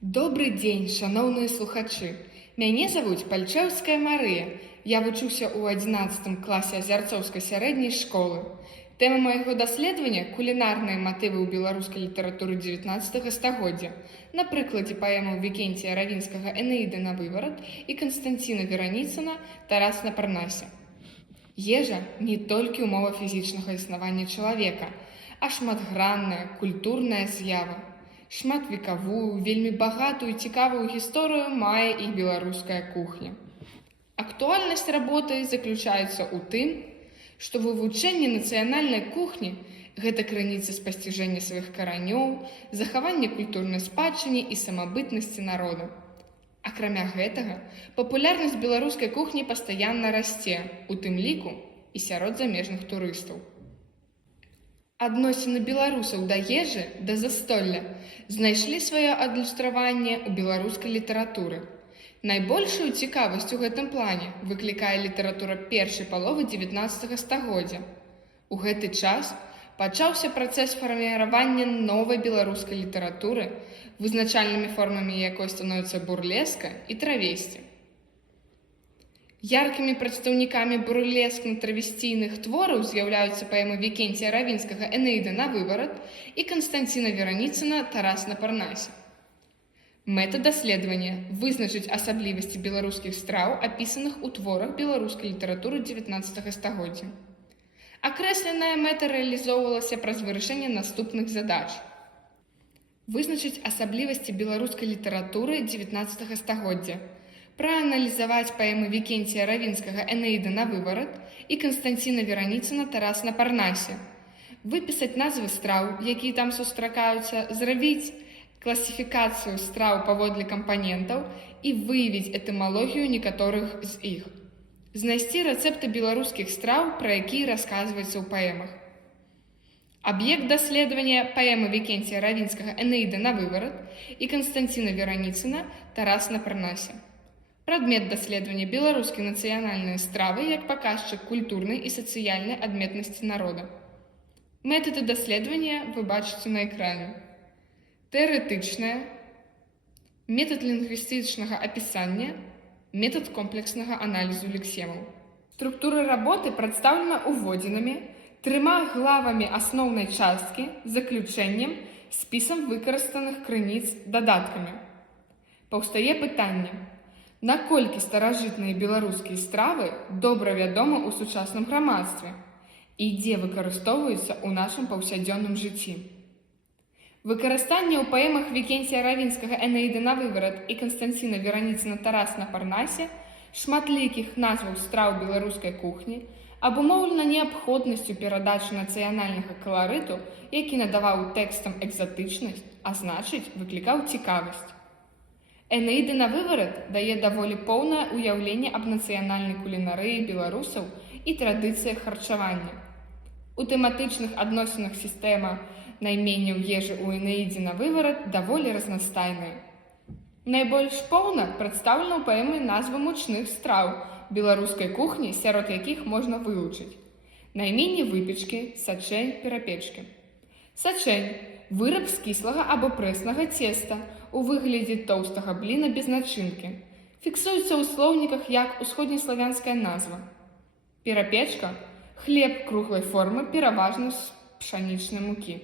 Добрый дзень, шаноўныя слухачы. Мяне завуць Пальчэўская Марыя. Я вучуся ў 11 класе Азярцоўскай сярэдняй школы. Тэма майго даследавання – кулінарныя матывы ў беларускай літаратуры 19 стагоддзя. На прыкладзе паэмаў Вікенція Равінскага «Энеіда на выварат» і Канстанціна Вераніцына «Тарас на Парнасе». Ежа не толькі ўмова фізічнага існавання чалавека, а шматгранная культурная з'ява. Шматвекавую, вельмі багатую і цікавую гісторыю мае і беларуская кухня. Актуальнасць работы заключаецца ў тым, што вывучэнне нацыянальнай кухні – гэта крыніца спасціжэння сваіх каранёў, захавання культурнай спадчыны і самабытнасці народа. Акрамя гэтага, папулярнасць беларускай кухні пастаянна расце, у тым ліку і сярод замежных турыстаў. Адносіны беларусаў да ежы, да застолля знайшлі сваё адлюстраванне ў беларускай літаратуры. Найбольшую цікавасць у гэтым плане выклікае літаратура першай паловы 19 стагоддзя. У гэты час пачаўся працэс фарміравання новай беларускай літаратуры, вызначальнымі формамі якой становяцца бурлеска і травесці. Яркімі прадстаўнікамі бурлескна-травесційных твораў з'яўляюцца паэмы Вікенція Равінскага «Энеіда на выварат» і Канстанціна Вераніцына «Тарас на Парнасе». Мэта даследавання – вызначыць асаблівасці беларускіх страў, апісаных у творах беларускай літаратуры 19 стагоддзя. Акрэсленая мэта рэалізоўвалася праз вырашэнне наступных задач. Вызначыць асаблівасці беларускай літаратуры 19 стагоддзя, прааналізаваць паэмы Вікенція Равінскага «Энеіда на выварат» і Канстанціна Вераніцына «Тарас на Парнасе», выпісаць назвы страў, якія там сустракаюцца, зрабіць класіфікацыю страў паводле кампанентаў і выявіць этымалогію некаторых з іх, знайсці рэцэпты беларускіх страў, пра якія расказваецца ў паэмах. Аб'ект даследавання – паэмы Вікенція Равінскага «Энеіда на выварат» і Канстанціна Вераніцына «Тарас на Парнасе». Прадмет даследавання – беларускія нацыянальныя стравы як паказчык культурнай і сацыяльнай адметнасці народа. Метады даследавання вы бачыце на экране. Тэарэтычная, метад лінгвістычнага апісання, метад комплекснага аналізу лексемаў. Структура работы прадстаўлена уводзінамі, 3 главамі асноўнай часткі, заключэннем, спісам выкарыстаных крыніц, дадаткамі. Паўстае пытанне: наколькі старажытныя беларускія стравы добра вядомы ў сучасным грамадстве і дзе выкарыстоўваюцца ў нашым паўсядзённым жыцці? Выкарыстанне ў паэмах Вікенція Равінскага «Энеіда на выварат» і Канстанціна Вераніцына «Тарас на Парнасе» шматлікіх назваў страў беларускай кухні абумоўлена неабходнасцю перадачы нацыянальнага каларыту, які надаваў тэкстам экзатычнасць, а значыць, выклікаў цікавасць. «Энеіда на выварат» дае даволі поўнае ўяўленне аб нацыянальнай кулінарыі беларусаў і традыцыях харчавання. У тэматычных адносінах сістэма найменняў ежы ў «Энеідзе на выварат» даволі разнастайная. Найбольш поўна прадстаўлена ў паэмы назвы мучных страў беларускай кухні, сярод якіх можна вылучыць: найменне выпечкі, сачэнь, перапечкі. Сачэнь – выраб з кіслага або прэснага цеста у выглядзе тоўстага бліна без начынкі. Фіксуецца ў слоўніках як усходнеславянская назва. Перапечка – хлеб круглай формы, пераважна з пшанічнай мукі,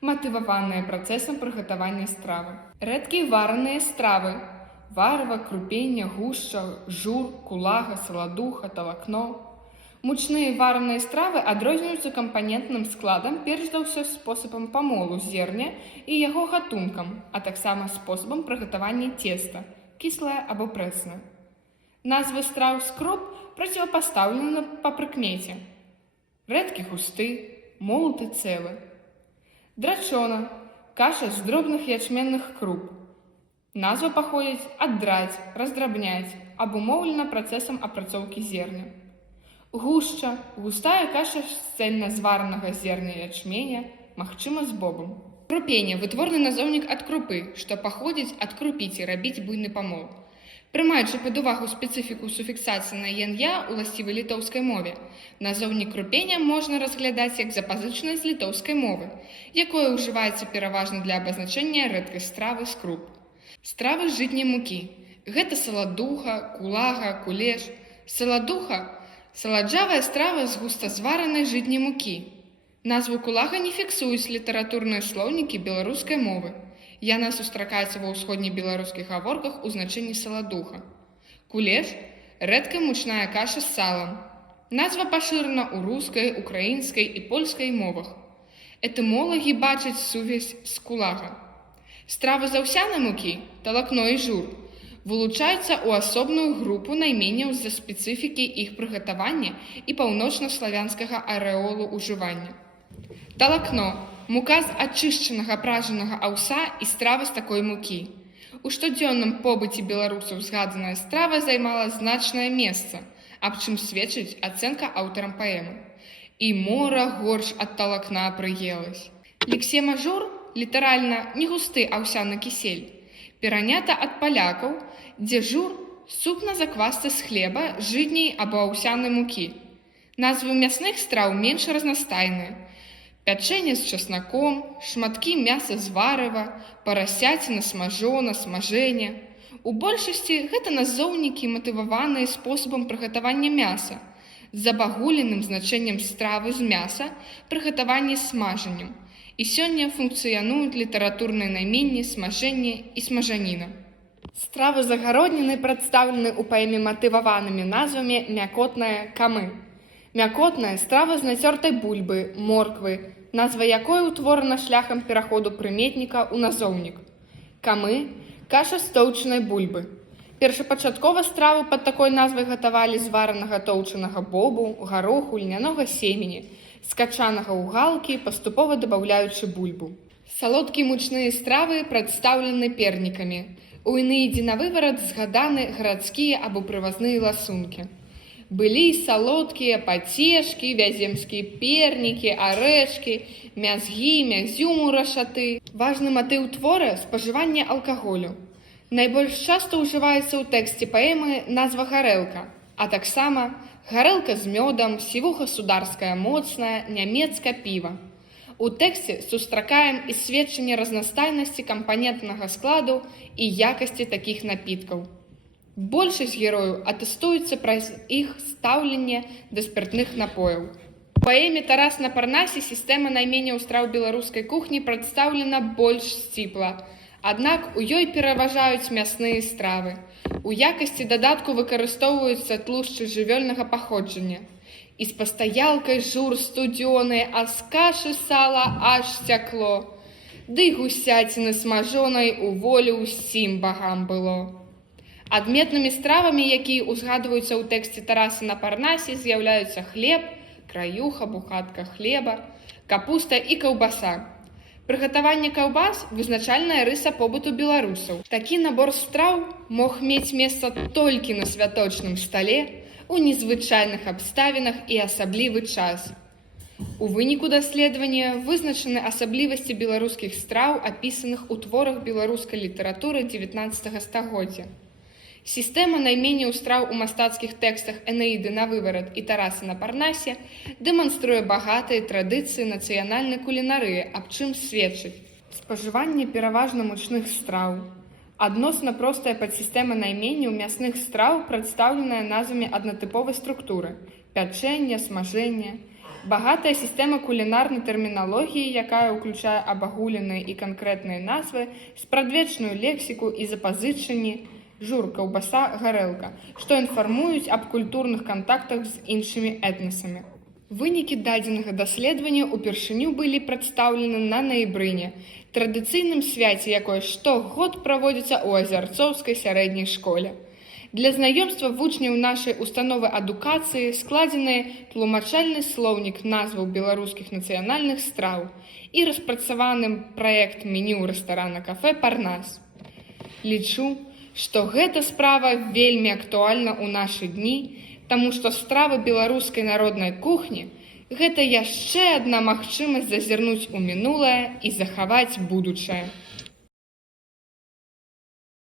матываваная працэсам прыгатавання стравы. Рэдкія вараныя стравы – варыва, крупенне, гушча, жур, кулага, саладуха, талакно. Мучныя вараныя стравы адрозніваюцца кампанентным складам, перш за ўсё спосабам памолу зерня і яго гатункам, а таксама спосабам прыгатавання цеста – кіслае або прэснае. Назвы страў з круп проціпастаўлены па прыкмеце: рэдкі густы, молаты цэлы. Драчона – каша з дробных ячменных круп. Назва паходзіць ад драць, раздрабняць, абумоўлена працэсам апрацоўкі зерня. Гушча – густая каша з цэльна зваранага зерня ячменя, магчыма з бобам. Крупенне – вытворны назоўнік ад крупы, што паходзіць ад крупіць і рабіць буйны памол. Прымаючы пад увагу спецыфіку суфіксацыі на ен-я уласцівай літоўскай мове, назоўнік крупення можна разглядаць як запазычанае з літоўскай мовы, якое ўжываецца пераважна для абазначэння рэдкай стравы з круп. Стравы з жытняй мукі. Гэта саладуха, кулага, кулеш. Саладуха – саладжавая страва з густа-зваранай жытняй мукі. Назву кулага не фіксуюць літаратурныя слоўнікі беларускай мовы. Яна сустракаецца ва ўсходнебеларускіх гаворках у значэнні саладуха. Кулеш – рэдкая мучная каша з салам. Назва пашырана ў рускай, украінскай і польскай мовах. Этымолагі бачаць сувязь з кулага. Стравы з аўсянай мукі, талакно і жур, вылучаюцца ў асобную групу найменняў з-за спецыфікі іх прыгатавання і паўночна-славянскага арэолу ўжывання. Талакно – мука з ачышчанага пражанага аўса і стравы з такой мукі. У штодзённым побыце беларусаў згаданая страва займала значнае месца, аб чым сведчыць ацэнка аўтарам паэмы. І мора горш ад талакна прыелась. Лексема жур, літаральна не густы аўсяны кісель, перанята ад палякаў, дзе жур – супна-заквасцы з хлеба, жытняй або аўсянай мукі. Назвы мясных страў менш разнастайныя. Пячэнне з часнаком, шматкі мяса з варыва, парасяціна смажона, смажэння. У большасці гэта назоўнікі, матываваныя спосабам прыгатавання мяса, з забагуленым значэннем стравы з мяса, прыгатавання смажаннем. І сёння функцыянуюць літаратурныя найменні смажэнне і смажаніна. Стравы з агародніны прадстаўлены ў паэме матываванымі назвамі мякотная камы. Мякотная страва з нацёртай бульбы, морквы, назва якой утворана шляхам пераходу прыметніка ў назоўнік. Камы – каша з тоўчанай бульбы. Першапачаткова страву пад такой назвай гатавалі з варанага тоўчанага бобу, гароху, льнянога семені, скачанага ў галкі, паступова дабаўляючы бульбу. Салодкія мучныя стравы прадстаўлены пернікамі. У Энеідзе на выварат згаданы гарадскія або прывазныя ласункі. Былі салодкія пацешкі, вяземскія пернікі, арэшкі, мязгі, мязюму рашаты. Важны матыў твора – спажыванне алкаголю. Найбольш часта ўжываецца ў тэксце паэмы назва гарэлка, а таксама гарэлка з мёдам, сівуха сударская моцная, нямецка піва. У тэксце сустракаем і сведчанне разнастайнасці кампанентнага складу і якасці такіх напіткаў. Большасць герояў атэстуецца праз іх стаўленне да спіртных напояў. У паэме «Тарас на Парнасе» сістэма найменняў страў беларускай кухні прадстаўлена больш сціпла, аднак у ёй пераважаюць мясныя стравы. У якасці дадатку выкарыстоўваюцца тлушчы жывёльнага паходжання. І з пастаялкай жур студзёны, а з кашы сала аж сцякло. Ды гусяціны смажонай у волю ўсім багам было. Адметнымі стравамі, якія ўзгадваюцца ў тэксце Тараса на Парнасе, з'яўляюцца хлеб, краюха, бухатка хлеба, капуста і каўбаса. Прыгатаванне каўбас – вызначальная рыса побыту беларусаў. Такі набор страў мог мець месца толькі на святочным стале, у незвычайных абставінах і асаблівы час. У выніку даследавання вызначаны асаблівасці беларускіх страў, апісаных у творах беларускай літаратуры 19 стагоддзя. Сістэма найменняў страў у мастацкіх тэкстах Энеіды на выварат і Тараса на Парнасе дэманструе багатыя традыцыі нацыянальнай кулінарыі, аб чым сведчыць. Спажыванне пераважна мучных страў. Адносна простая падсістэма найменняў мясных страў, прадстаўленая назвамі аднатыповай структуры – пячэнне, смажэнне. Багатая сістэма кулінарнай тэрміналогіі, якая ўключае абагуленыя і канкрэтныя назвы, спрадвечную лексіку і запазычанні, жур, каўбаса, гарэлка, што інфармуюць аб культурных кантактах з іншымі этнасамі. Вынікі дадзенага даследавання ўпершыню былі прадстаўлены на наібрыне, традыцыйным свяце, якое штогод праводзіцца ў азярцоўскай сярэдняй школе. Для знаёмства вучняў нашай установы адукацыі складзены тлумачальны слоўнік назваў беларускіх нацыянальных страў і распрацаваны праект меню рэстарана-кафэ «Парнас». Лічу, што гэта справа вельмі актуальна ў нашы дні, таму што стравы беларускай народнай кухні – гэта яшчэ адна магчымасць зазірнуць у мінулае і захаваць будучае.